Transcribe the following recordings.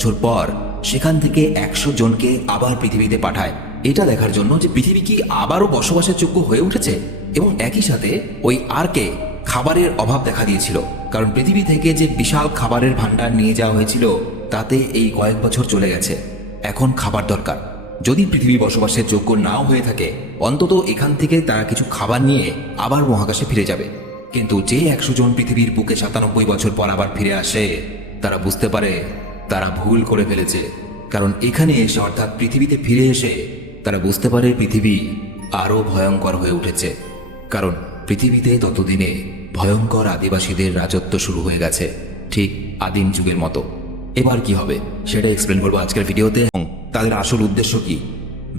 বছর পর সেখান থেকে একশো জনকে আবার পৃথিবীতে পাঠায়। এটা দেখার জন্য যে পৃথিবী কি আবারও বসবাসের যোগ্য হয়ে উঠেছে এবং একই সাথে ওই আরকে খাবারের অভাব দেখা দিয়েছিল। কারণ পৃথিবী থেকে যে বিশাল খাবারের ভান্ডার নিয়ে যাওয়া হয়েছিল, তাতে এই কয়েক বছর চলে গেছে। এখন খাবার দরকার। যদি পৃথিবী বসবাসের যোগ্য নাও হয়ে থাকে, অন্তত এখান থেকে তারা কিছু খাবার নিয়ে আবার মহাকাশে ফিরে যাবে। কিন্তু যে একশো জন পৃথিবীর বুকে সাতানব্বই বছর পর আবার ফিরে আসে, তারা বুঝতে পারে তারা ভুল করে ফেলেছে। কারণ এখানে এসে অর্থাৎ পৃথিবীতে ফিরে এসে তারা বুঝতে পারে পৃথিবী আরও ভয়ঙ্কর হয়ে উঠেছে। কারণ পৃথিবীতে ততদিনে ভয়ঙ্কর আদিবাসীদের রাজত্ব শুরু হয়ে গেছে, ঠিক আদিম যুগের মতো। এবার কি হবে, সেটা এক্সপ্লেন করব আজকের ভিডিওতে। তাদের আসল উদ্দেশ্য কি?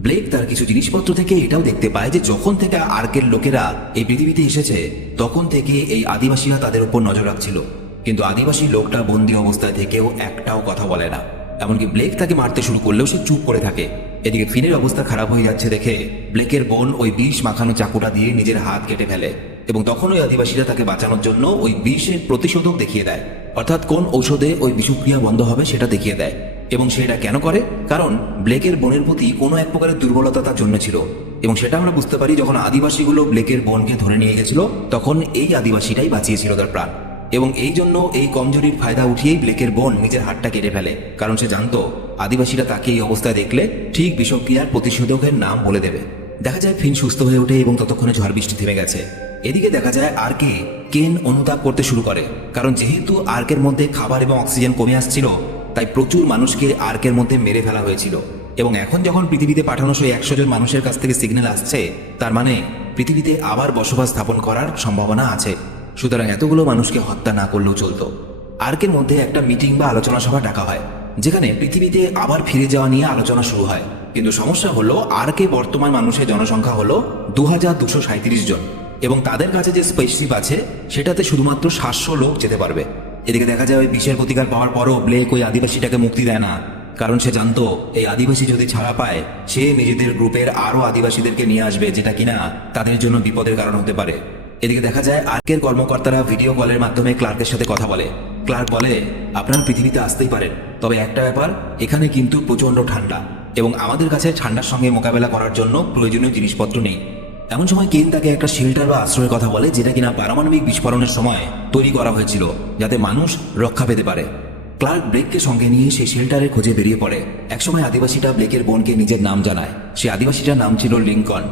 ব্লেক তার কিছু জিনিসপত্র থেকে এটাও দেখতে পায় যে যখন থেকে আর্কের লোকেরা এই পৃথিবীতে এসেছে, তখন থেকে এই আদিবাসীরা তাদের উপর নজর রাখছিল। কিন্তু আদিবাসী লোকটা বন্দি অবস্থায় থেকেও একটাও কথা বলে না। এমনকি ব্লেক তাকে মারতে শুরু করলেও সে চুপ করে থাকে। এদিকে ফিনের অবস্থা খারাপ হয়ে যাচ্ছে দেখে ব্লেকের বোন ওই বিষ মাখানো চাকুটা দিয়ে নিজের হাত কেটে ফেলে এবং তখন ওই আদিবাসীরা তাকে বাঁচানোর জন্য ওই বিষের প্রতিশোধক দেখিয়ে দেয়। অর্থাৎ কোন ঔষধে ওই বিষক্রিয়া বন্ধ হবে সেটা দেখিয়ে দেয়। এবং সেটা কেন করে? কারণ ব্লেকের বোনের প্রতি কোনো এক প্রকারের দুর্বলতা তার জন্য ছিল। এবং সেটা আমরা বুঝতে পারি যখন আদিবাসীগুলো ব্লেকের বোনকে ধরে নিয়ে গেছিল, তখন এই আদিবাসীটাই বাঁচিয়েছিল তার প্রাণ। এবং এই জন্য এই কমজোরির ফায়দা উঠিয়েই ব্লেকের বোন নিজের হাতটা কেটে ফেলে, কারণ সে জানতো আদিবাসীরা তাকে এই অবস্থায় দেখলে ঠিক বিষক্রিয়ার প্রতিষেধকের নাম বলে দেবে। দেখা যায় ফিন সুস্থ হয়ে ওঠে এবং ততক্ষণে ঝড় বৃষ্টি থেমে গেছে। এদিকে দেখা যায় আরকে কেন অনুতাপ করতে শুরু করে, কারণ যেহেতু আর্কের মধ্যে খাবার এবং অক্সিজেন কমে আসছিল, তাই প্রচুর মানুষকে আর্কের মধ্যে মেরে ফেলা হয়েছিল। এবং এখন যখন পৃথিবীতে পাঠানো সেই একশো জন মানুষের কাছ থেকে সিগন্যাল আসছে, তার মানে পৃথিবীতে আবার বসবাস স্থাপন করার সম্ভাবনা আছে। সুতরাং এতগুলো মানুষকে হত্যা না করলেও চলতো। আর্কের মধ্যে একটা মিটিং বা আলোচনা সভা ডাকা হয়, যেখানে পৃথিবীতে আবার ফিরে যাওয়া নিয়ে আলোচনা শুরু হয়। কিন্তু সমস্যা হলো, আর্কে বর্তমান মানুষের জনসংখ্যা হলো দু হাজার দুশো সাঁত্রিশ জন, এবং তাদের কাছে যে স্পেসশিপ আছে, সেটাতে শুধুমাত্র সাতশো লোক যেতে পারবে। এদিকে দেখা যায় ওই বিষের প্রতিকার পাওয়ার পরও ব্লেক ওই আদিবাসীটাকে মুক্তি দেয় না, কারণ সে জানতো, এই আদিবাসী যদি ছাড়া পায়, সে নিজেদের গ্রুপের আরও আদিবাসীদেরকে নিয়ে আসবে, যেটা কিনা তাদের জন্য বিপদের কারণ হতে পারে। এদিকে দেখা যায় আর্কের কর্মকর্তারা ভিডিও কলের মাধ্যমে ক্লার্কের সাথে কথা বলে। ক্লার্ক বলে, আপনার পৃথিবীতে আসতেই পারেন। তবে একটা ব্যাপার, এখানে কিন্তু প্রচণ্ড ঠান্ডা এবং আমাদের কাছে ঠান্ডার সঙ্গে মোকাবেলা করার জন্য প্রয়োজনীয় জিনিসপত্র নেই। এমন সময় কেন তাকে একটা শেল্টার বা আশ্রয়ের কথা বলে, যেটা কিনা পারমাণবিক বিস্ফোরণের সময় তৈরি করা হয়েছিল, যাতে মানুষ রক্ষা পেতে পারে? ক্লার্ক ব্লেককে সঙ্গে নিয়ে সেই শেল্টারের খোঁজে বেরিয়ে পড়ে। একসময় আদিবাসীটা ব্লেকের বোনকে নিজের নাম জানায়। সেই আদিবাসীটার নাম ছিল লিঙ্কন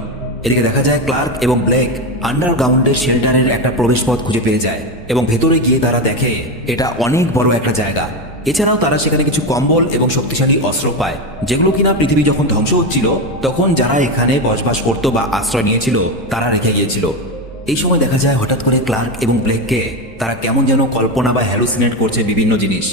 এদিকে দেখা যায় ক্লার্ক এবং ব্লেক আন্ডারগ্রাউন্ডের শেল্টারের একটা প্রবেশপথ খুঁজে পেয়ে যায় এবং ভেতরে গিয়ে তারা দেখে এটা অনেক বড় একটা জায়গা। এছাড়াও তারা সেখানে কিছু কম্বল এবং শক্তিশালী অস্ত্র পায়, যেগুলো কিনা পৃথিবী যখন ধ্বংস হচ্ছিল, তখন যারা এখানে বসবাস করত বা আশ্রয় নিয়েছিল, তারা রেখে গিয়েছিল। এই সময় দেখা যায় হঠাৎ করে ক্লার্ক এবং ব্লেককে তারা কেমন যেন কল্পনা বা হ্যালুসিনেট করছে বিভিন্ন জিনিস।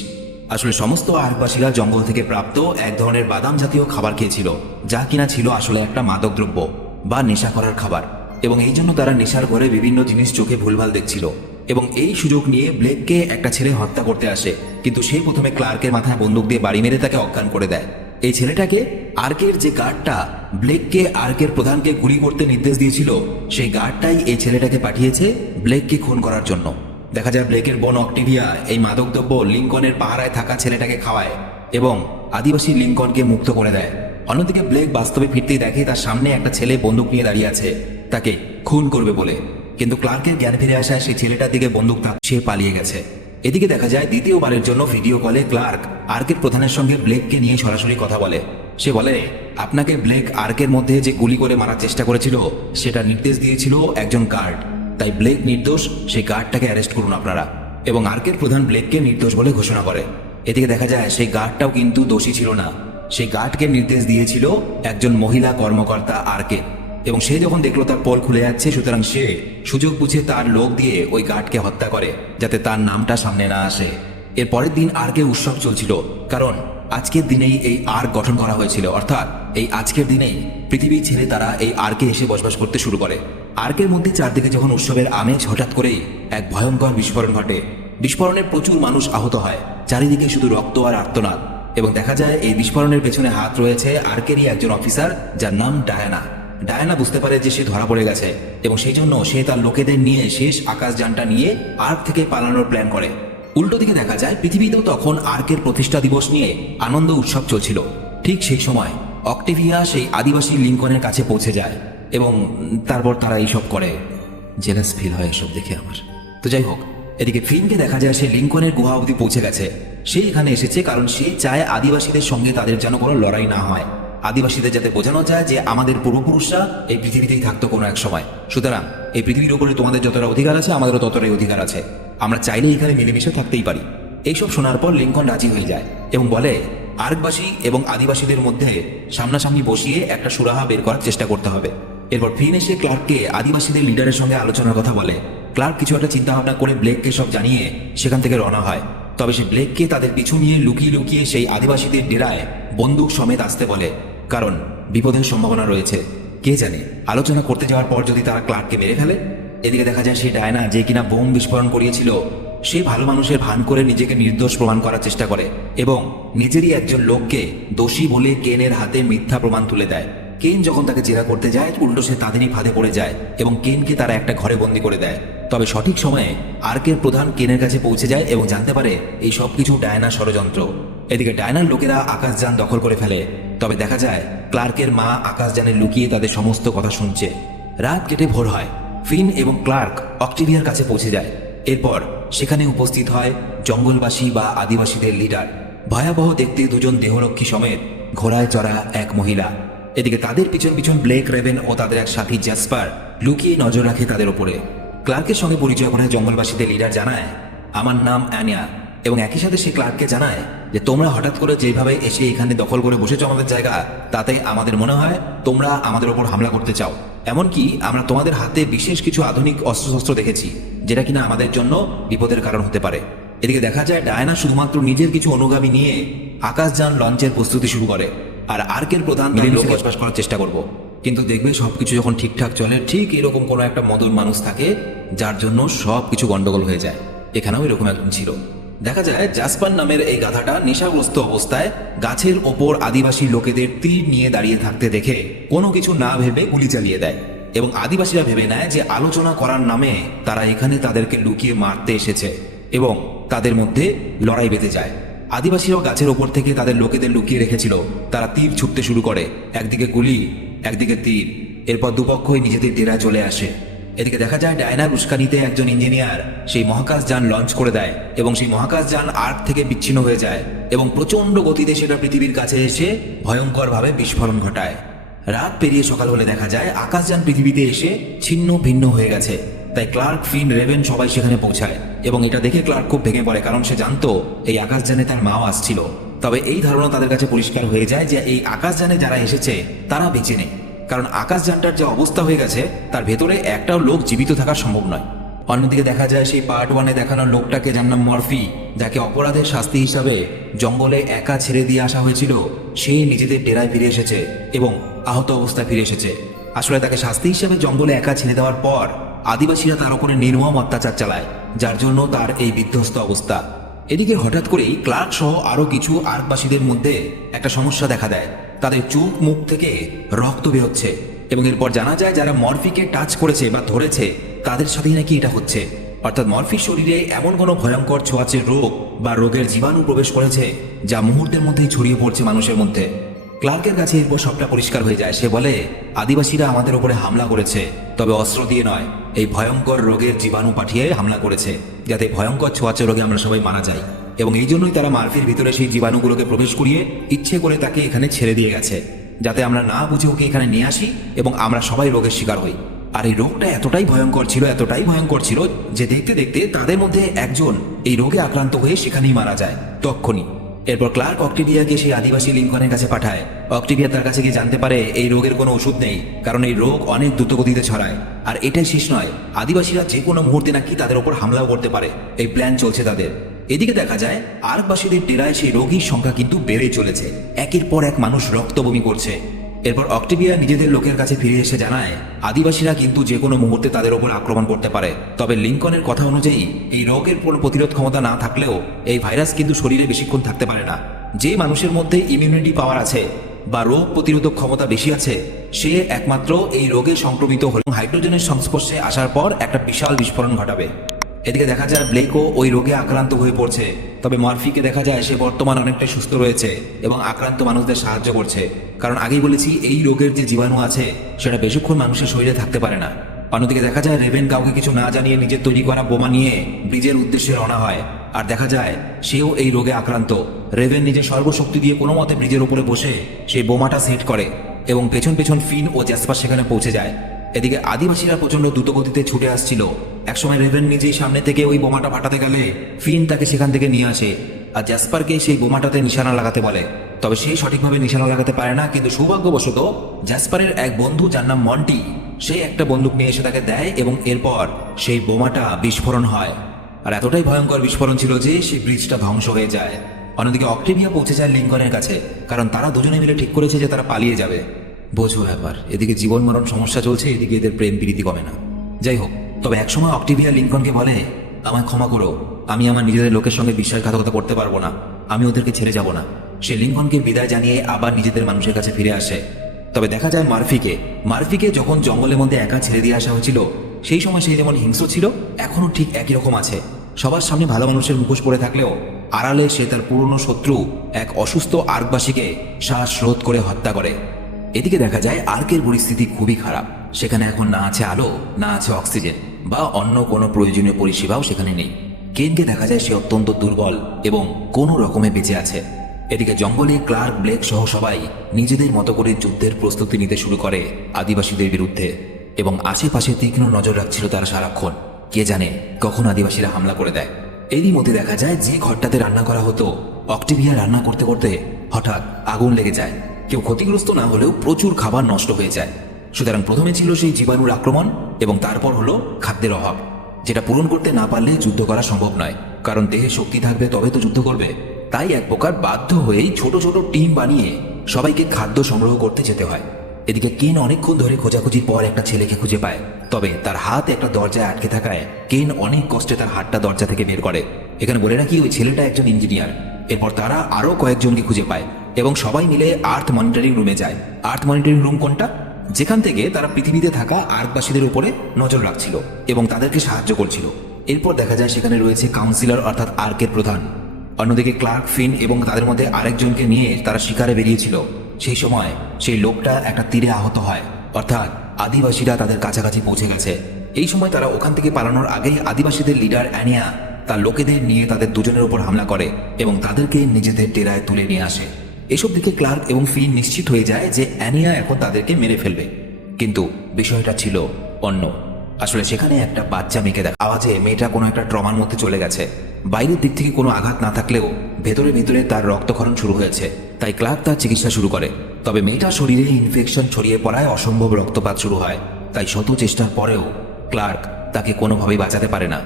আসলে সমস্ত আর্কবাসীরা জঙ্গল থেকে প্রাপ্ত এক ধরনের বাদাম জাতীয় খাবার খেয়েছিল, যা কিনা ছিল আসলে একটা মাদকদ্রব্য। বা নেশা করার খাবার। এবং এই জন্য তারা নেশার ঘরে বিভিন্ন জিনিস চোখে ভুলভাল দেখছিল। এবং এই সুযোগ নিয়ে ব্লেককে একটা ছেলে হত্যা করতে আসে। কিন্তু সে প্রথমে ক্লার্কের মাথায় বন্দুক দিয়ে বাড়ি মেরে তাকে অজ্ঞান করে দেয়। এই ছেলেটাকে আর্কের যে গার্ডটা, ব্লেককে আর্কের প্রধানকে গুলি করতে নির্দেশ দিয়েছিল, সেই গার্ডটাই এই ছেলেটাকে পাঠিয়েছে ব্লেককে খুন করার জন্য। দেখা যায় ব্লেকের বোন অক্টিভিয়া এই মাদকদ্রব্য লিঙ্কনের পাহারায় থাকা ছেলেটাকে খাওয়ায় এবং আদিবাসী লিঙ্কনকে মুক্ত করে দেয়। অন্যদিকে ব্লেক বাস্তবে ফিরতেই দেখে তার সামনে একটা ছেলে বন্দুক নিয়ে দাঁড়িয়ে আছে। তাকে খুন করবে বলে। কিন্তু ক্লার্কের জ্ঞান ফিরে আসায় সেই ছেলেটার দিকে বন্দুক তাক সে পালিয়ে গেছে। এদিকে দেখা যায় দ্বিতীয়বারের জন্য ভিডিও কলে ক্লার্ক আর্কের প্রধানের সঙ্গে ব্লেককে নিয়ে সরাসরি কথা বলে। সে বলে, আপনাকে ব্লেক আর্কের মধ্যে যে গুলি করে মারার চেষ্টা করেছিল, সেটা নির্দেশ দিয়েছিল একজন গার্ড। তাই ব্লেক নির্দোষ, সেই গার্ডটাকে অ্যারেস্ট করুন আপনারা। এবং আর্কের প্রধান ব্লেককে নির্দোষ বলে ঘোষণা করে। এদিকে দেখা যায় সেই গার্ডটাও কিন্তু দোষী ছিল না। সেই গার্ডকে নির্দেশ দিয়েছিল একজন মহিলা কর্মকর্তা আরকে। এবং সে যখন দেখল তার পোল খুলে যাচ্ছে, সুতরাং সে সুযোগ বুঝে তার লোক দিয়ে ওই গার্ডকে হত্যা করে, যাতে তার নামটা সামনে না আসে। এর পরের দিন আর্কে উৎসব চলছিল, কারণ আজকের দিনেই এই আর্ক গঠন করা হয়েছিল। অর্থাৎ এই আজকের দিনেই পৃথিবী ছেড়ে তারা এই আর্কে এসে বসবাস করতে শুরু করে। আর্কের মধ্যে চারদিকে যখন উৎসবের আমেজ হঠাৎ করেই এক ভয়ঙ্কর বিস্ফোরণ ঘটে। বিস্ফোরণে প্রচুর মানুষ আহত হয়, চারিদিকে শুধু রক্ত আর আর্তনাদ। এবং দেখা যায় এই বিস্ফোরণের পেছনে হাত রয়েছে আর্কেরই একজন অফিসার যার নাম ডায়ানা। ডায়ানা বুঝতে পারে যে সে ধরা পড়ে গেছে এবং সেই জন্য সে তার লোকেদের নিয়ে শেষ আকাশযানটা নিয়ে আর্ক থেকে পালানোর প্ল্যান করে। উল্টো দিকে দেখা যায় পৃথিবীতেও তখন আর্কের প্রতিষ্ঠা দিবস নিয়ে আনন্দ উৎসব চলছিল। ঠিক সেই সময় অক্টেভিয়া সেই আদিবাসী লিঙ্কনের কাছে পৌঁছে যায় এবং তারপর তারা এইসব করে। জেলাস ফিল হয় এসব দেখে আমার। তো যাই হোক এদিকে ফিনকে দেখা যায় সে লিঙ্কনের গুহা অবধি পৌঁছে গেছে। সে এখানে এসেছে কারণ সে চায় আদিবাসীদের সঙ্গে তাদের যেন কোনো লড়াই না হয়। আদিবাসীদের যাতে বোঝানো যায় যে আমাদের পূর্বপুরুষরা এই পৃথিবীতেই থাকতো কোনো এক সময়। সুতরাং এই পৃথিবীর উপরে তোমাদের যতটা অধিকার আছে, আমাদেরও ততটাই অধিকার আছে। আমরা চাইলে এখানে মিলেমিশে থাকতেই পারি। এইসব শোনার পর লিঙ্কন রাজি হয়ে যায় এবং বলে, আর্কবাসী এবং আদিবাসীদের মধ্যে সামনাসামনি বসিয়ে একটা সুরাহা বের করার চেষ্টা করতে হবে। এরপর ফিন এসে ক্লার্ককে আদিবাসীদের লিডারের সঙ্গে আলোচনার কথা বলে। ক্লার্ক কিছু একটা চিন্তা ভাবনা করে ব্লেককে সব জানিয়ে সেখান থেকে রওনা হয়। তবে সে ব্লেককে তাদের পিছু নিয়ে লুকিয়ে লুকিয়ে সেই আদিবাসীদের ডেরায় বন্দুক সমেত আসতে বলে। কারণ বিপদের সম্ভাবনা রয়েছে। কে জানে, আলোচনা করতে যাওয়ার পর যদি তারা ক্লার্ককে মেরে ফেলে? এদিকে দেখা যায় সেই ডায়না যে কিনা বোম বিস্ফোরণ করিয়েছিল, সে ভালো মানুষের ভান করে নিজেকে নির্দোষ প্রমাণ করার চেষ্টা করে এবং নিজেরই একজন লোককে দোষী বলে কেনের হাতে মিথ্যা প্রমাণ তুলে দেয়। কেন যখন তাকে জেরা করতে যায়, উল্টো সে তাদেরই ফাঁদে পড়ে যায় এবং কেনকে তারা একটা ঘরে বন্দি করে দেয়। তবে সঠিক সময়ে আর্কের প্রধান কেনের কাছে পৌঁছে যায় এবং জানতে পারে এই সব কিছু ডায়না ষড়যন্ত্র। এদিকে ডায়নার লোকেরা আকাশযান দখল করে ফেলে। তবে দেখা যায়, ক্লার্কের মা আকাশযানে লুকিয়ে তাদের সমস্ত কথা শুনছে। রাত কেটে ভোর হয়। ফিন এবং ক্লার্ক অক্টিভিয়ার কাছে পৌঁছে যায়। এরপর সেখানে উপস্থিত হয় জঙ্গলবাসী বা আদিবাসীদের লিডার। ভয়াবহ দেখতে দুজন দেহরক্ষী সমেত ঘোড়ায় চড়া এক মহিলা। এদিকে তাদের পিছন পিছন ব্লেক রেভেন ও তাদের এক সাথী জ্যাসপার লুকিয়ে নজর রাখে তাদের ওপরে ক্লার্কের সঙ্গে পরিচয় করে জঙ্গলবাসীদের লিডার জানায় আমার নাম অ্যানিয়া। এবং একই সাথে সে ক্লার্ককে জানায় যে তোমরা হঠাৎ করে যেভাবে এসে এখানে দখল করে বসেছো আমাদের জায়গা তাতে আমাদের মনে হয় তোমরা আমাদের ওপর হামলা করতে চাও। এমনকি আমরা তোমাদের হাতে বিশেষ কিছু আধুনিক অস্ত্রশস্ত্র দেখেছি যেটা কিনা আমাদের জন্য বিপদের কারণ হতে পারে। এদিকে দেখা যায় ডায়না শুধুমাত্র নিজের কিছু অনুগামী নিয়ে আকাশযান লঞ্চের প্রস্তুতি শুরু করে আর আর্কের প্রধান বসবাস করার চেষ্টা করব। কিন্তু দেখবে সবকিছু যখন ঠিকঠাক চলে, ঠিক এরকম কোনো একটা মদন মানুষ থাকে যার জন্য সব কিছু গন্ডগোল হয়ে যায়। এখানেও এরকম একজন ছিল। দেখা যায় জাসপান নামের এই গাধাটা নেশাগ্রস্ত অবস্থায় গাছের ওপর আদিবাসী লোকেদের তীর নিয়ে দাঁড়িয়ে থাকতে দেখে কোনো কিছু না ভেবে গুলি চালিয়ে দেয় এবং আদিবাসীরা ভেবে নেয় যে আলোচনা করার নামে তারা এখানে তাদেরকে লুকিয়ে মারতে এসেছে এবং তাদের মধ্যে লড়াই বেঁধে যায়। আদিবাসীরাও গাছের ওপর থেকে তাদের লোকেদের লুকিয়ে রেখেছিল। তারা তীর ছুটতে শুরু করে। একদিকে গুলি একদিকে তীর, এরপর দুপক্ষই নিজেদের ডেরা চলে আসে। এদিকে দেখা যায় ডায়নার উস্কানিতে একজন ইঞ্জিনিয়ার সেই মহাকাশ যান লঞ্চ করে দেয় এবং সেই মহাকাশ যান আর্ক থেকে বিচ্ছিন্ন হয়ে যায় এবং প্রচণ্ড গতিতে সেটা পৃথিবীর কাছে এসে ভয়ঙ্করভাবে বিস্ফোরণ ঘটায়। রাত পেরিয়ে সকাল হলে দেখা যায় আকাশযান পৃথিবীতে এসে ছিন্ন ভিন্ন হয়ে গেছে। তাই ক্লার্ক ফিন রেভেন সবাই সেখানে পৌঁছায় এবং এটা দেখে ক্লার্ক খুব ভেঙে পড়ে কারণ সে জানতো এই আকাশযানে তার মাও আসছিল। তবে এই ধারণা তাদের কাছে পরিষ্কার হয়ে যায় যে এই আকাশযানে যারা এসেছে, তারা বেঁচে নেই। কারণ আকাশযানটার যে অবস্থা হয়ে গেছে, তার ভেতরে একটাও লোক জীবিত থাকা সম্ভব নয়। অন্যদিকে দেখা যায় সেই পার্ট ওয়ানে দেখানো লোকটাকে যার নাম মরফি, যাকে অপরাধের শাস্তি হিসাবে জঙ্গলে একা ছেড়ে দিয়ে আসা হয়েছিল, সে নিজেদের ডেরায় ফিরে এসেছে এবং আহত অবস্থায় ফিরে এসেছে। আসলে তাকে শাস্তি হিসাবে জঙ্গলে একা ছেড়ে দেওয়ার পর, আদিবাসীরা তার উপরে নির্মম অত্যাচার চালায়, যার জন্য তার এই বিধ্বস্ত অবস্থা। এদিকে হঠাৎ করেই ক্লার্ক সহ আরও কিছু আর্কবাসীদের মধ্যে একটা সমস্যা দেখা দেয়। তাদের চোখ মুখ থেকে রক্ত বেরোচ্ছে এবং এরপর জানা যায় যারা মরফিকে টাচ করেছে বা ধরেছে, তাদের সাথেই নাকি এটা হচ্ছে। অর্থাৎ মরফির শরীরে এমন কোনো ভয়ঙ্কর ছোঁয়াচে রোগ বা রোগের জীবাণু প্রবেশ করেছে যা মুহূর্তের মধ্যেই ছড়িয়ে পড়ছে মানুষের মধ্যে। ক্লার্কের কাছে এরপর সবটা পরিষ্কার হয়ে যায়। সে বলে, আদিবাসীরা আমাদের উপরে হামলা করেছে, তবে অস্ত্র দিয়ে নয়, এই ভয়ঙ্কর রোগের জীবাণু পাঠিয়ে হামলা করেছে, যাতে ভয়ঙ্কর ছোঁয়াচে রোগে আমরা সবাই মারা যাই। এবং এই জন্যই তারা মারফির ভিতরে সেই জীবাণুগুলোকে প্রবেশ করিয়ে ইচ্ছে করে তাকে এখানে ছেড়ে দিয়ে গেছে, যাতে আমরা না বুঝে ওকে এখানে নিয়ে আসি এবং আমরা সবাই রোগের শিকার হই। আর এই রোগটা এতটাই ভয়ঙ্কর ছিল, এতটাই ভয়ঙ্কর ছিল যে দেখতে দেখতে তাদের মধ্যে একজন এই রোগে আক্রান্ত হয়ে সেখানেই মারা যায়, তক্ষণি। এরপর ক্লার্ক অক্টিভিয়াকে সেই আদিবাসী লিঙ্কনের কাছে পাঠায়। অক্টিভিয়া তার কাছে গিয়ে জানতে পারে এই রোগের কোনো ওষুধ নেই, কারণ এই রোগ অনেক দ্রুতগতিতে ছড়ায়। আর এটাই শেষ নয়, আদিবাসীরা যে কোনো মুহূর্তে নাকি তাদের ওপর হামলাও করতে পারে। এই প্ল্যান চলছে তাদের। এদিকে দেখা যায় আর্কবাসীদের ডেরায় সেই রোগীর সংখ্যা কিন্তু বেড়ে চলেছে। একের পর এক মানুষ রক্ত বমি করছে। এরপর অক্টিভিয়া নিজেদের লোকের কাছে ফিরে এসে জানায়, আদিবাসীরা কিন্তু যে কোনো মুহূর্তে তাদের ওপর আক্রমণ করতে পারে। তবে লিঙ্কনের কথা অনুযায়ী, এই রোগের কোনো প্রতিরোধ ক্ষমতা না থাকলেও এই ভাইরাস কিন্তু শরীরে বেশিক্ষণ থাকতে পারে না। যে মানুষের মধ্যে ইমিউনিটি পাওয়ার আছে বা রোগ প্রতিরোধক ক্ষমতা বেশি আছে, সে একমাত্র এই রোগে সংক্রমিত হলে। হাইড্রোজেনের সংস্পর্শে আসার পর একটা বিশাল বিস্ফোরণ ঘটাবে। এদিকে দেখা যায় ব্লেকও ওই রোগে আক্রান্ত হয়ে পড়ছে। তবে মার্ফিকে দেখা যায় সে বর্তমান অনেকটাই সুস্থ রয়েছে এবং আক্রান্ত মানুষদের সাহায্য করছে। কারণ আগেই বলেছি, এই রোগের যে জীবাণু আছে, সেটা বেশিক্ষণ মানুষের শরীরে থাকতে পারে না। অন্যদিকে দেখা যায় রেভেন কাউকে কিছু না জানিয়ে নিজের তৈরি করা বোমা নিয়ে ব্রিজের উদ্দেশ্যে রওনা হয়। আর দেখা যায়, সেও এই রোগে আক্রান্ত। রেভেন নিজের সর্বশক্তি দিয়ে কোনো মতে ব্রিজের উপরে বসে সেই বোমাটা সেট করে এবং পেছন পেছন ফিন ও জ্যাসপার সেখানে পৌঁছে যায়। এদিকে আদিবাসীরা প্রচণ্ড দ্রুতগতিতে ছুটে আসছিল। একসময় রেভেন নিজেই সামনে থেকে ওই বোমাটা ফাটাতে গেলে ফিন তাকে সেখান থেকে নিয়ে আসে। আর জ্যাসপারকে সেই বোমাটাতে নিশানা লাগাতে বলে। তবে সে সঠিকভাবে নিশানা লাগাতে পারে না, কিন্তু সৌভাগ্যবশত জ্যাসপারের এক বন্ধু যার নাম মন্টি, সে একটা বন্দুক নিয়ে এসে তাকে দেয় এবং এরপর সেই বোমাটা বিস্ফোরণ হয়। আর এতটাই ভয়ঙ্কর বিস্ফোরণ ছিল যে সেই ব্রিজটা ধ্বংস হয়ে যায়। অন্যদিকে অক্টিভিয়া পৌঁছে যায় লিঙ্কনের কাছে, কারণ তারা দুজনে মিলে ঠিক করেছে যে তারা পালিয়ে যাবে। বোঝো ব্যাপার, এদিকে জীবন মরণ সমস্যা চলছে, এদিকে এদের প্রেম প্রীতি কমে না। যাই হোক তবে একসময় অক্টিভিয়া লিঙ্কনকে বলে, আমায় ক্ষমা করো, আমি আমার নিজেদের লোকের সঙ্গে বিশ্বাসঘাতকতা করতে পারব না, আমি ওদেরকে ছেড়ে যাব না। সে লিঙ্কনকে বিদায় জানিয়ে আবার নিজেদের মানুষের কাছে ফিরে আসে। তবে দেখা যায় মারফিকে মারফিকে যখন জঙ্গলের মধ্যে একা ছেড়ে দিয়ে আসা হয়েছিল, সেই সময় সে যেমন হিংস্র ছিল এখনও ঠিক একই রকম আছে। সবার সামনে ভালো মানুষের মুখোশ পরে থাকলেও, আড়ালে সে তার পুরনো শত্রু, এক অসুস্থ আর্কবাসীকে শ্বাসরোধ করে হত্যা করে। এদিকে দেখা যায় আর্কের পরিস্থিতি খুবই খারাপ। সেখানে এখন না আছে আলো, না আছে অক্সিজেন, বা অন্য কোনো প্রয়োজনীয় পরিষেবাও সেখানে নেই। কেনকে দেখা যায় সে অত্যন্ত দুর্বল এবং কোনো রকমে বেঁচে আছে। এদিকে জঙ্গলে ক্লার্ক ব্লেক সহ সবাই নিজেদের মতো করে যুদ্ধের প্রস্তুতি নিতে শুরু করে আদিবাসীদের বিরুদ্ধে এবং আশেপাশে তীক্ষ্ণ নজর রাখছিল তারা সারাক্ষণ। কে জানে কখন আদিবাসীরা হামলা করে দেয়। এরই মধ্যে দেখা যায় যে ঘরটাতে রান্না করা হতো, অক্টিভিয়া রান্না করতে করতে হঠাৎ আগুন লেগে যায়। কেউ ক্ষতিগ্রস্ত না হলেও প্রচুর খাবার নষ্ট হয়ে যায়। সুতরাং প্রথমে ছিল সেই জীবাণুর আক্রমণ এবং তারপর হলো খাদ্যের অভাব, যেটা পূরণ করতে না পারলে যুদ্ধ করা সম্ভব নয়, কারণ দেহে শক্তি থাকবে তবে তো যুদ্ধ করবে। তাই এক প্রকার বাধ্য হয়েই ছোট ছোট টিম বানিয়ে সবাইকে খাদ্য সংগ্রহ করতে যেতে হয়। এদিকে কেন অনেকক্ষণ ধরে খোঁজাখুঁজির পর একটা ছেলেকে খুঁজে পায়, তবে তার হাত একটা দরজায় আটকে থাকায় কেন অনেক কষ্টে তার হাতটা দরজা থেকে বের করে। এখানে বলে রাখি ওই ছেলেটা একজন ইঞ্জিনিয়ার। এরপর তারা আরও কয়েকজনকে খুঁজে পায় এবং সবাই মিলে আর্থ মনিটরিং রুমে যায়। আর্থ মনিটরিং রুম কোনটা? যেখান থেকে তারা পৃথিবীতে থাকা আর্কবাসীদের উপরে নজর রাখছিল এবং তাদেরকে সাহায্য করছিল। এরপর দেখা যায় সেখানে রয়েছে কাউন্সিলর অর্থাৎ আর্কের প্রধান। অন্যদিকে ক্লার্ক ফিন এবং তাদের মধ্যে আরেকজনকে নিয়ে তারা শিকারে বেরিয়েছিল। সেই সময় সেই লোকটা একটা তীরে আহত হয়। অর্থাৎ আদিবাসীরা তাদের কাছাকাছি পৌঁছে গেছে। এই সময় তারা ওখান থেকে পালানোর আগেই আদিবাসীদের লিডার অ্যানিয়া তার লোকেদের নিয়ে তাদের দুজনের উপর হামলা করে এবং তাদেরকে নিজেদের ডেরায় তুলে নিয়ে আসে। এসব দিকে ক্লার্ক এবং ফিন নিশ্চিত হয়ে যায় যে অ্যানিয়া এখন তাদেরকে মেরে ফেলবে। কিন্তু বিষয়টা ছিল অন্য। আসলে সেখানে একটা বাচ্চা মেয়েকে দেখা আওয়াজে মেয়েটা কোনো একটা ট্রমার মধ্যে চলে গেছে। বাইরের দিক থেকে কোনো আঘাত না থাকলেও ভেতরে ভেতরে তার রক্তক্ষরণ শুরু হয়েছে। তাই ক্লার্ক তার চিকিৎসা শুরু করে। তবে মেয়েটার শরীরে ইনফেকশন ছড়িয়ে পড়ায় অসম্ভব রক্তপাত শুরু হয়। তাই শত চেষ্টার পরেও ক্লার্ক তাকে কোনোভাবেই বাঁচাতে পারে না।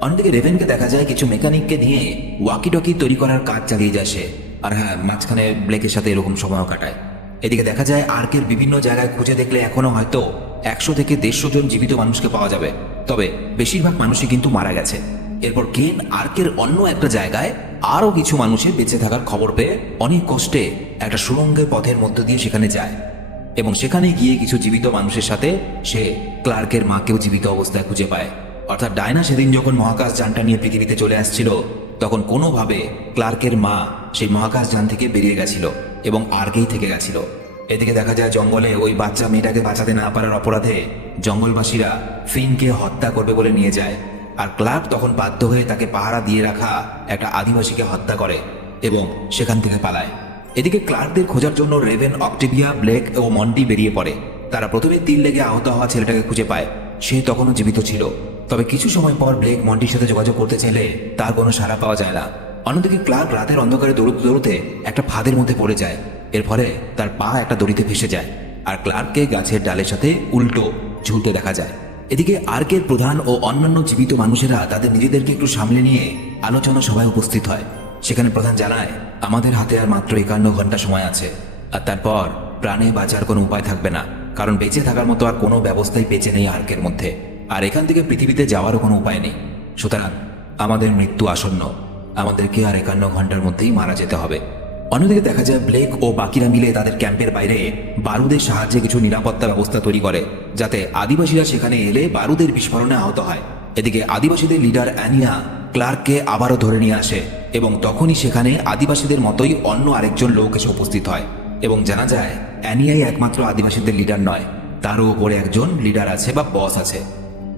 অন্যদিকে রেভেনকে দেখা যায় কিছু মেকানিককে নিয়ে ওয়াকি টকি তৈরি করার কাজ চালিয়ে যায় সে। আর হ্যাঁ মাঝখানে ব্লেকের সাথে এরকম সময়ও কাটায়। এদিকে দেখা যায় আর্কের বিভিন্ন জায়গায় খুঁজে দেখলে এখনও হয়তো একশো থেকে দেড়শো জন জীবিত মানুষকে পাওয়া যাবে। তবে বেশিরভাগ মানুষই কিন্তু মারা গেছে। এরপর কেন আর্কের অন্য একটা জায়গায় আরও কিছু মানুষের বেঁচে থাকার খবর পেয়ে অনেক কষ্টে একটা সুরঙ্গের পথের মধ্য দিয়ে সেখানে যায়। এবং সেখানে গিয়ে কিছু জীবিত মানুষের সাথে সে ক্লার্কের মাকেও জীবিত অবস্থায় খুঁজে পায়। অর্থাৎ ডায়না সেদিন যখন মহাকাশ যানটা নিয়ে পৃথিবীতে চলে আসছিল, তখন কোনোভাবে ক্লার্কের মা সেই মহাকাশ যান থেকে বেরিয়ে গেছিল এবং আর্গেই থেকে গেছিল। এদিকে দেখা যায় জঙ্গলে ওই বাচ্চা মেয়েটাকে বাঁচাতে না পারার অপরাধে জঙ্গলবাসীরা ফিনকে হত্যা করবে বলে নিয়ে যায় আর ক্লার্ক তখন বাধ্য হয়ে তাকে পাহারা দিয়ে রাখা একটা আদিবাসীকে হত্যা করে এবং সেখান থেকে পালায়। এদিকে ক্লার্কদের খোঁজার জন্য রেভেন, অক্টিভিয়া, ব্লেক ও মন্টি বেরিয়ে পড়ে। তারা প্রথমে তিল লেগে আহত হওয়া ছেলেটাকে খুঁজে পায়। সে তখনও জীবিত ছিল। তবে কিছু সময় পর ব্লেক মন্টির সাথে যোগাযোগ করতে চাইলে তার কোনো সাড়া পাওয়া যায় না। অন্যদিকে ক্লার্ক রাতের অন্ধকারে দৌড়তে দৌড়তে একটা ফাঁদের মধ্যে পড়ে যায়। এর ফলে তার পা একটা দড়িতে ভেসে যায় আর ক্লার্ককে গাছের ডালের সাথে উল্টো ঝুলতে দেখা যায়। এদিকে আর্কের প্রধান ও অন্যান্য জীবিত মানুষেরা তাদের নিজেদেরকে একটু সামলে নিয়ে আলোচনা সভায় উপস্থিত হয়। সেখানে প্রধান জানায়, আমাদের হাতে আর মাত্র একান্ন ঘণ্টা সময় আছে আর তারপর প্রাণে বাঁচার কোনো উপায় থাকবে না, কারণ বেঁচে থাকার মতো আর কোনো ব্যবস্থাই বেঁচে নেই আর্কের মধ্যে। আর এখান থেকে পৃথিবীতে যাওয়ারও কোনো উপায় নেই। সুতরাং আমাদের মৃত্যু আসন্ন। আমাদেরকে আর একান্ন ঘণ্টার মধ্যেই মারা যেতে হবে। অন্যদিকে দেখা যায় ব্লেক ও বাকিরা মিলে তাদের ক্যাম্পের বাইরে বারুদের সাহায্যে কিছু নিরাপত্তা ব্যবস্থা তৈরি করে, যাতে আদিবাসীরা সেখানে এলে বারুদের বিস্ফোরণে আহত হয়। এদিকে আদিবাসীদের লিডার অ্যানিয়া ক্লার্ককে আবারও ধরে নিয়ে আসে এবং তখনই সেখানে আদিবাসীদের মতোই অন্য আরেকজন লোক এসে উপস্থিত হয় এবং জানা যায়, অ্যানিয়াই একমাত্র আদিবাসীদের লিডার নয়, তারও ওপরে একজন লিডার আছে বা বস আছে।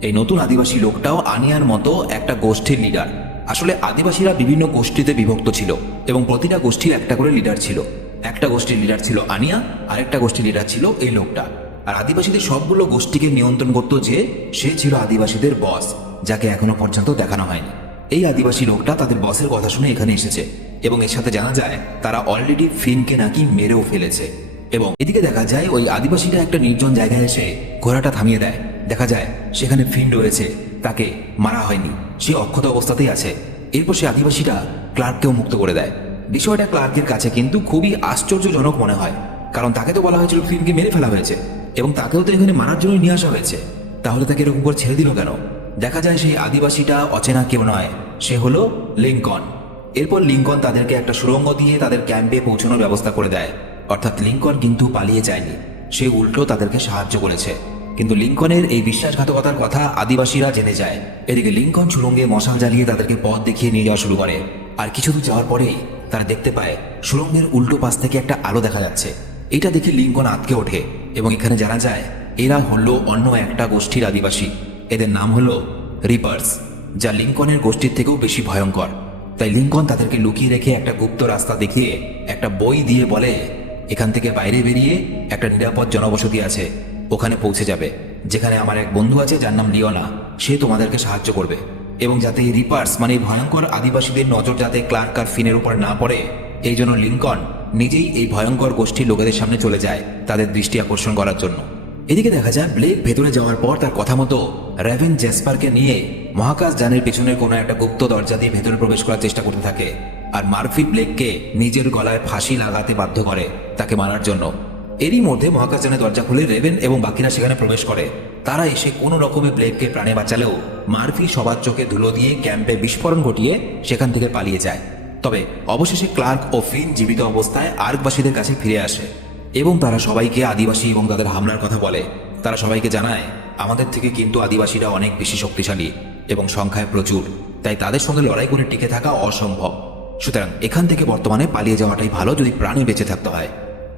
এই নতুন আদিবাসী লোকটাও আনিয়ার মতো একটা গোষ্ঠীর লিডার। আসলে আদিবাসীরা বিভিন্ন গোষ্ঠীতে বিভক্ত ছিল এবং প্রতিটা গোষ্ঠীর একটা করে লিডার ছিল। একটা গোষ্ঠীর লিডার ছিল আনিয়া, আর একটা গোষ্ঠীর লিডার ছিল এই লোকটা। আর আদিবাসীদের সবগুলো গোষ্ঠীকে নিয়ন্ত্রণ করত যে, সে ছিল আদিবাসীদের বস যাকে এখনও পর্যন্ত দেখানো হয়নি। এই আদিবাসী লোকটা তাদের বসের কথা শুনে এখানে এসেছে এবং এর সাথে জানা যায়, তারা অলরেডি ফিনকে নাকি মেরেও ফেলেছে। এবং এদিকে দেখা যায়, ওই আদিবাসীরা একটা নির্জন জায়গায় এসে ঘোড়াটা থামিয়ে দেয়। দেখা যায়, সেখানে ফিন রয়েছে। তাকে মারা হয়নি। সে অক্ষত অবস্থাতেই আছে। এরপর সে আদিবাসীরা ক্লার্ককেও মুক্ত করে দেয়। বিষয়টা ক্লার্কের কাছে কিন্তু খুবই আশ্চর্যজনক মনে হয়। কারণ তাকে তো বলা হয়েছিল ফিল্মকে মেরে ফেলা হয়েছে। এবং তাকেও তো এখানে মারার জন্য নিয়ে আসা হয়েছে। তাহলে তাকে এরকম করে ছেড়ে দিল কেন? দেখা যায় সেই আদিবাসীটা অচেনা কেউ নয়। সে হলো লিঙ্কন। এরপর লিঙ্কন তাদেরকে একটা সুড়ঙ্গ দিয়ে তাদের ক্যাম্পে পৌঁছানোর ব্যবস্থা করে দেয়। অর্থাৎ লিঙ্কন কিন্তু পালিয়ে যায়নি। সে উল্টো তাদেরকে সাহায্য করেছে। কিন্তু লিঙ্কনের এই বিশ্বাসঘাতকতার কথা আদিবাসীরা জেনে যায়। এদিকে লিঙ্কন সুড়ঙ্গে মশাল জ্বালিয়ে তাদেরকে পথ দেখিয়ে নিয়ে যাওয়া শুরু করে। আর কিছু দূর যাওয়ার পরেই তারা দেখতে পায়, সুড়ঙ্গের উল্টো পাশ থেকে একটা আলো দেখা যাচ্ছে। এটা দেখে লিঙ্কন আটকে ওঠে এবং এখানে জানা যায়, এরা হলো অন্য একটা গোষ্ঠীর আদিবাসী। এদের নাম হলো রিপার্স, যা লিঙ্কনের গোষ্ঠীর থেকেও বেশি ভয়ঙ্কর। তাই লিঙ্কন তাদেরকে লুকিয়ে রেখে একটা গুপ্ত রাস্তা দেখিয়ে একটা বই দিয়ে বলে, এখান থেকে বাইরে বেরিয়ে একটা নিরাপদ জনবসতি আছে। ওখানে পৌঁছে যাবে, যেখানে আমার এক বন্ধু আছে যার নাম লিওনা। সে তোমাদেরকে সাহায্য করবে। এবং যাতে এই রিপার্স মানে ভয়ঙ্কর আদিবাসীদের নজর যাতে ক্লার্ক আর ফিনের উপর না পড়ে, এই জন্য লিঙ্কন নিজেই এই ভয়ঙ্কর গোষ্ঠীর লোকেদের সামনে চলে যায় তাদের দৃষ্টি আকর্ষণ করার জন্য। এদিকে দেখা যায়, ব্লেক ভেতরে যাওয়ার পর তার কথা মতো র্যাভেন জেসপারকে নিয়ে মহাকাশ যানের পেছনের কোনো একটা গুপ্ত দরজা দিয়ে ভেতরে প্রবেশ করার চেষ্টা করতে থাকে। আর মার্ফি ব্লেককে নিজের গলায় ফাঁসি লাগাতে বাধ্য করে তাকে মারার জন্য। এরই মধ্যে মহাকাশযানের দরজা খুলে রেভেন এবং বাকিরা সেখানে প্রবেশ করে। তারা এসে কোনো রকমে ব্লেককে প্রাণে বাঁচালেও মার্ফি সবার চোখে ধুলো দিয়ে ক্যাম্পে বিস্ফোরণ ঘটিয়ে সেখান থেকে পালিয়ে যায়। তবে অবশেষে ক্লার্ক ও ফিন জীবিত অবস্থায় আর্কবাসীদের কাছে ফিরে আসে এবং তারা সবাইকে আদিবাসী এবং তাদের হামলার কথা বলে। তারা সবাইকে জানায়, আমাদের থেকে কিন্তু আদিবাসীরা অনেক বেশি শক্তিশালী এবং সংখ্যায় প্রচুর, তাই তাদের সঙ্গে লড়াই করে টিকে থাকা অসম্ভব। সুতরাং এখান থেকে বর্তমানে পালিয়ে যাওয়াটাই ভালো যদি প্রাণে বেঁচে থাকতে হয়।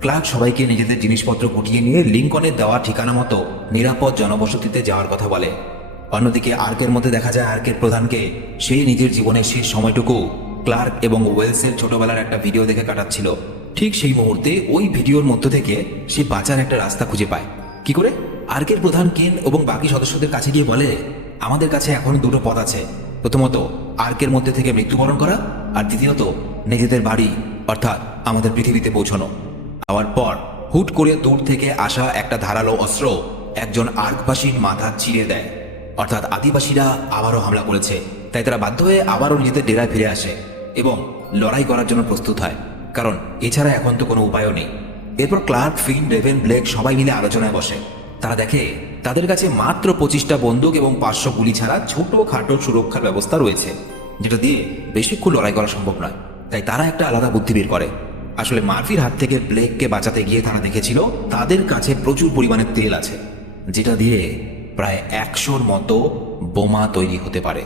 ক্লার্ক সবাইকে নিজেদের জিনিসপত্র গুটিয়ে নিয়ে লিঙ্কনের দেওয়া ঠিকানা মতো নিরাপদ জনবসতিতে যাওয়ার কথা বলে। অন্যদিকে আর্কের মধ্যে দেখা যায় আর্কের প্রধানকে। সে নিজের জীবনের শেষ সময়টুকু ক্লার্ক এবং ওয়েলসের ছোটবেলার একটা ভিডিও দেখে কাটাচ্ছিল। ঠিক সেই মুহূর্তে ওই ভিডিওর মধ্য থেকে সে বাঁচার একটা রাস্তা খুঁজে পায়। কি করে? আর্কের প্রধান কেন এবং বাকি সদস্যদের কাছে গিয়ে বলে, আমাদের কাছে এখন দুটো পথ আছে। প্রথমত, আর্কের মধ্যে থেকে মৃত্যুবরণ করা। আর দ্বিতীয়ত, নিজেদের বাড়ি, অর্থাৎ আমাদের পৃথিবীতে পৌঁছানো। হওয়ার পর, হুট করে দূর থেকে আসা একটা ধারালো অস্ত্র একজন আর্কবাসীর মাথা চিড়ে দেয়। অর্থাৎ আদিবাসীরা আবারও হামলা করেছে। তাই তারা বাধ্য হয়ে আবারও নিজেদের ডেরায় ফিরে আসে এবং লড়াই করার জন্য প্রস্তুত হয়। কারণ এছাড়া এখন তো কোনো উপায়ও নেই। এরপর ক্লার্ক, ফিন রেভেন ব্লেক সবাই মিলে আলোচনায় বসে। তারা দেখে তাদের কাছে মাত্র পঁচিশটা বন্দুক এবং পাঁচশো গুলি ছাড়া ছোট খাটো সুরক্ষার ব্যবস্থা রয়েছে, যেটা দিয়ে বেশিক্ষণ লড়াই করা সম্ভব নয়। তাই তারা একটা আলাদা বুদ্ধি বের করে। আসলে মার্ফির হাত থেকে ব্লেককে বাঁচাতে গিয়ে তারা দেখেছিল তাদের কাছে প্রচুর পরিমাণে তেল আছে, যেটা দিয়ে প্রায় একশোর মতো বোমা তৈরি হতে পারে।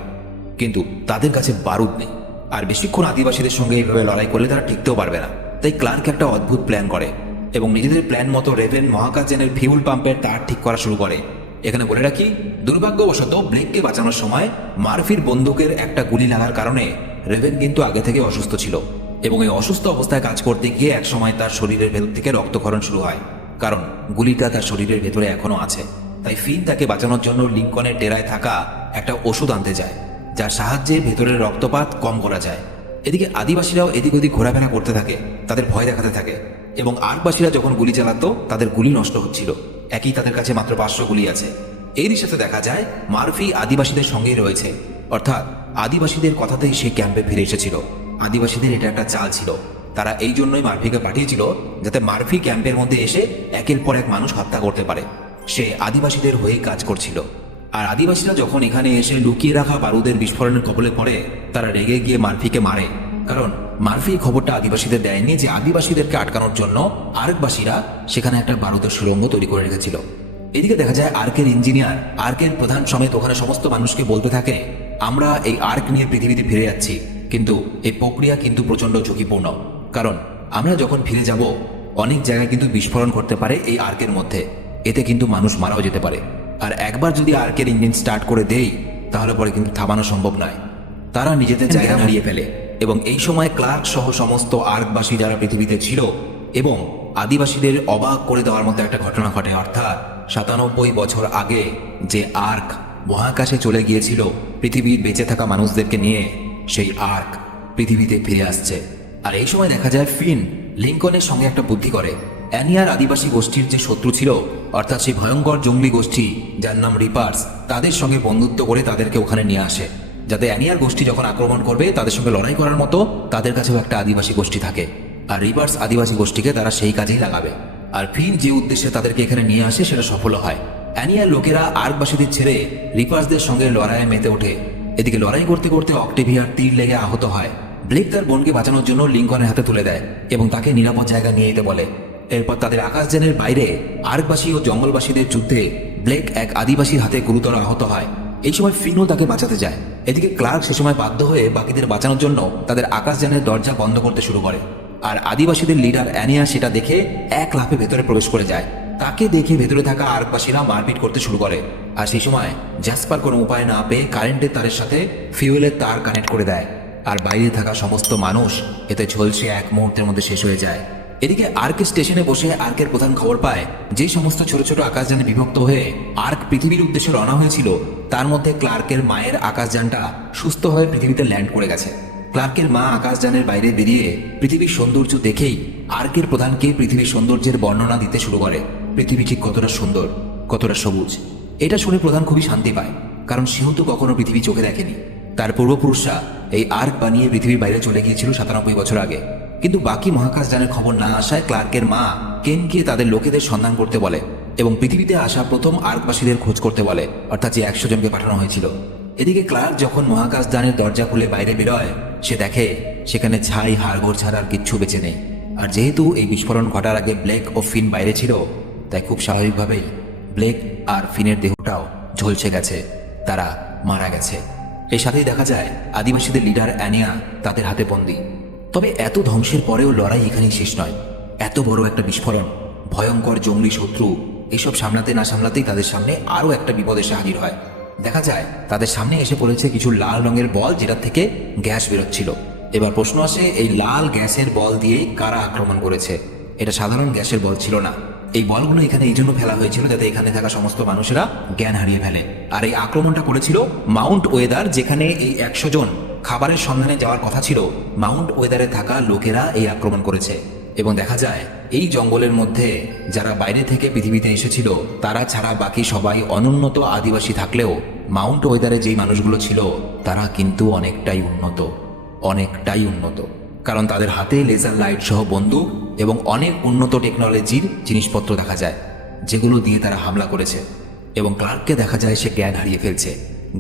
কিন্তু তাদের কাছে বারুদ নেই। আর বেশিক্ষণ আদিবাসীদের সঙ্গে এইভাবে লড়াই করলে তারা টিকতেও পারবে না। তাই ক্লার্ক একটা অদ্ভুত প্ল্যান করে এবং নিজেদের প্ল্যান মতো রেভেন মহাকাশযানের ফিউল পাম্পের তার ঠিক করা শুরু করে। এখানে বলে রাখি, দুর্ভাগ্যবশত ব্লেককে বাঁচানোর সময় মার্ফির বন্দুকের একটা গুলি লাগার কারণে রেভেন কিন্তু আগে থেকে অসুস্থ ছিল। এবং এই অসুস্থ অবস্থায় কাজ করতে গিয়ে একসময় তার শরীরের ভেতর থেকে রক্তক্ষরণ শুরু হয়। কারণ গুলিটা তার শরীরের ভেতরে এখনও আছে। তাই ফিন তাকে বাঁচানোর জন্য লিঙ্কনের ডেরায় থাকা একটা ওষুধ আনতে যায়, যার সাহায্যে ভেতরের রক্তপাত কম করা যায়। এদিকে আদিবাসীরাও এদিক ওদিক ঘোরাফেরা করতে থাকে, তাদের ভয় দেখাতে থাকে এবং আর্কবাসীরা যখন গুলি চালাতো, তাদের গুলি নষ্ট হচ্ছিল। একই তাদের কাছে মাত্র পাঁচশো গুলি আছে। এরই সাথে দেখা যায়, মারফি আদিবাসীদের সঙ্গেই রয়েছে। অর্থাৎ আদিবাসীদের কথাতেই সে ক্যাম্পে ফিরে এসেছিল। আদিবাসীদের এটা একটা চাল ছিল। তারা এই জন্যই মারফিকে পাঠিয়েছিল যাতে মারফি ক্যাম্পের মধ্যে এসে একের পর এক মানুষ হত্যা করতে পারে। সে আদিবাসীদের হয়ে কাজ করছিল। আর আদিবাসীরা যখন এখানে এসে লুকিয়ে রাখা বারুদের বিস্ফোরণের কবলে পড়ে, তারা রেগে গিয়ে মারফিকে মারে। কারণ মারফি খবরটা আদিবাসীদের দেয়নি যে আদিবাসীদেরকে আটকানোর জন্য আরেকবাসীরা সেখানে একটা বারুদের সুড়ঙ্গ তৈরি করে রেখেছিল। এদিকে দেখা যায় আর্কের ইঞ্জিনিয়ার, আর্কের প্রধান সমেত ওখানে সমস্ত মানুষকে বলতে থাকে, আমরা এই আর্ক নিয়ে পৃথিবীতে ফিরে যাচ্ছি। কিন্তু এই প্রক্রিয়া কিন্তু প্রচণ্ড ঝুঁকিপূর্ণ। কারণ আমরা যখন ফিরে যাব অনেক জায়গায় কিন্তু বিস্ফোরণ করতে পারে এই আর্কের মধ্যে। এতে কিন্তু মানুষ মারাও যেতে পারে। আর একবার যদি আর্কের ইঞ্জিন স্টার্ট করে দেই তাহলে পরে কিন্তু থামানো সম্ভব নয়। তারা নিজেদের জায়গা হারিয়ে ফেলে। এবং এই সময় ক্লার্ক সহ সমস্ত আর্কবাসী যারা পৃথিবীতে ছিল এবং আদিবাসীদের অবাক করে দেওয়ার মতো একটা ঘটনা ঘটে অর্থাৎ সাতানব্বই বছর আগে যে আর্ক মহাকাশে চলে গিয়েছিল পৃথিবীর বেঁচে থাকা মানুষদেরকে নিয়ে সেই আর্ক পৃথিবীতে ফিরে আসছে। আর এই সময় দেখা যায় ফিন লিঙ্কনের সঙ্গে একটা বুদ্ধি করে। অ্যানিয়ার আদিবাসী গোষ্ঠীর যে শত্রু ছিল, অর্থাৎ সেই ভয়ঙ্কর জঙ্গলি গোষ্ঠী, যার নাম রিপার্স, তাদের সঙ্গে বন্ধুত্ব করে তাদেরকে ওখানে নিয়ে আসে। যাতে অ্যানিয়ার গোষ্ঠী যখন আক্রমণ করবে, তাদের সঙ্গে লড়াই করার মতো তাদের কাছেও একটা আদিবাসী গোষ্ঠী থাকে। আর রিভার্স আদিবাসী গোষ্ঠীকে তারা সেই কাজেই লাগাবে। আর ফিন যে উদ্দেশ্যে তাদেরকে এখানে নিয়ে আসে, সেটা সফল হয়। অ্যানিয়ার লোকেরা আর্কবাসীদের ছেড়ে রিপার্সদের সঙ্গে লড়াইয়ে মেতে ওঠে। এদিকে লড়াই করতে করতে অক্টেভিয়ার তীর লেগে আহত হয়। ব্লেক তার বোনকে বাঁচানোর জন্য লিঙ্কনের হাতে তুলে দেয় এবং তাকে নিরাপদ জায়গা নিয়ে যেতে বলে। এরপর তাদের আকাশযানের বাইরে আর্কবাসী ও জঙ্গলবাসীদের যুদ্ধে ব্লেক এক আদিবাসীর হাতে গুরুতর আহত হয়। এই সময় ফিনো তাকে বাঁচাতে যায়। এদিকে ক্লার্ক সে সময় বাধ্য হয়ে বাকিদের বাঁচানোর জন্য তাদের আকাশযানের দরজা বন্ধ করতে শুরু করে। আর আদিবাসীদের লিডার অ্যানিয়া সেটা দেখে এক লাফে ভেতরে প্রবেশ করে যায়। তাকে দেখে ভেতরে থাকা আর্কবাসীরা মারপিট করতে শুরু করে। আর সেই সময় জ্যাসপার কোনো উপায় না পেয়ে কারেন্টের তারের সাথে ফিউয়েলের তার কানেক্ট করে দেয়। আর বাইরে থাকা সমস্ত মানুষ এতে ঝলসে এক মুহূর্তের মধ্যে শেষ হয়ে যায়। এদিকে আর্ক স্টেশনে বসে আর্কের প্রধান খবর পায় যে সমস্ত ছোট ছোট আকাশযানে বিভক্ত হয়ে আর্ক পৃথিবীর উদ্দেশ্যে রওনা হয়েছিল, তার মধ্যে ক্লার্কের মায়ের আকাশযানটা সুস্থ হয়ে পৃথিবীতে ল্যান্ড করে গেছে। ক্লার্কের মা আকাশযানের বাইরে বেরিয়ে পৃথিবীর সৌন্দর্য দেখেই আর্কের প্রধানকে পৃথিবীর সৌন্দর্যের বর্ণনা দিতে শুরু করে। পৃথিবী ঠিক কতটা সুন্দর, কতটা সবুজ। এটা শুনে প্রধান খুবই শান্তি পায়, কারণ সেও তো কখনো পৃথিবী চোখে দেখেনি। তার পূর্বপুরুষরা এই আর্ক বানিয়ে পৃথিবীর বাইরে চলে গিয়েছিল সাতানব্বই বছর আগে। কিন্তু বাকি মহাকাশযানের খবর না আসায় ক্লার্কের মা কেনকে তাদের লোকেদের সন্ধান করতে বলে এবং পৃথিবীতে আসা প্রথম আর্কবাসীদের খোঁজ করতে বলে, অর্থাৎ যে একশো জনকে পাঠানো হয়েছিল। এদিকে ক্লার্ক যখন মহাকাশ মহাকাশযানের দরজা খুলে বাইরে বেরোয়, সে দেখে সেখানে ছাই, হাড়গোড় ছাড়া আর কিচ্ছু বেঁচে নেই। আর যেহেতু এই বিস্ফোরণ ঘটার আগে ব্লেক ও ফিন বাইরে ছিল, তাই খুব স্বাভাবিকভাবেই ব্লেক আর ফিনের দেহটাও ঝলসে গেছে, তারা মারা গেছে। এর সাথেই দেখা যায়, আদিবাসীদের লিডার অ্যানিয়া তাদের হাতে বন্দি। তবে এত ধ্বংসের পরেও লড়াই এখানেই শেষ নয়। এত বড় একটা বিস্ফোরণ, ভয়ঙ্কর জঙ্গলি শত্রু, এসব সামলাতে না সামলাতেই তাদের সামনে আরও একটা বিপদ এসে হাজির হয়। দেখা যায়, তাদের সামনে এসে পড়েছে কিছু লাল রঙের বল যেটা থেকে গ্যাস বেরোচ্ছিল। এবার প্রশ্ন আসে, এই লাল গ্যাসের বল দিয়েই কারা আক্রমণ করেছে? এটা সাধারণ গ্যাসের বল ছিল না। এই বলগুলো এখানে এই জন্য ফেলা হয়েছিল যাতে এখানে থাকা সমস্ত মানুষেরা জ্ঞান হারিয়ে ফেলে। আর এই আক্রমণটা করেছিল মাউন্ট ওয়েদার যেখানে এই একশো জন খাবারের সন্ধানে যাওয়ার কথা ছিল। মাউন্ট ওয়েদারে থাকা লোকেরা এই আক্রমণ করেছে। এবং দেখা যায়, এই জঙ্গলের মধ্যে যারা বাইরে থেকে পৃথিবীতে এসেছিল, তারা ছাড়া বাকি সবাই অনুন্নত আদিবাসী থাকলেও মাউন্ট ওয়েদারে যেই মানুষগুলো ছিল, তারা কিন্তু অনেকটাই উন্নত। অনেকটাই উন্নত। কারণ তাদের হাতে লেজার লাইট সহ বন্দুক এবং অনেক উন্নত টেকনোলজির জিনিসপত্র দেখা যায়, যেগুলো দিয়ে তারা হামলা করেছে। এবং ক্লার্ককে দেখা যায় সে জ্ঞান হারিয়ে ফেলছে।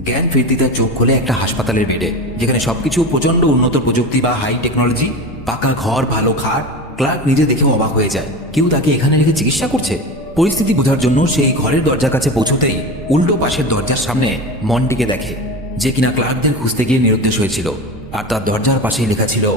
জ্ঞান ফিরতি তার চোখ খোলে একটা হাসপাতালের বেডে, যেখানে সবকিছু প্রচণ্ড উন্নত প্রযুক্তি বা হাই টেকনোলজি পাকা ঘর, ভালো খাট। ক্লার্ক নিজে দেখেও অবাক হয়ে যায়, কেউ তাকে এখানে রেখে চিকিৎসা করছে? পরিস্থিতি বোঝার জন্য সেই ঘরের দরজার কাছে পৌঁছতেই উল্টো পাশের দরজার সামনে মনটিকে দেখে, যে কিনা ক্লার্কদের খুঁজতে গিয়ে নিরুদ্দেশ হয়েছিল। আর তার দরজার পাশেই লেখা ছিল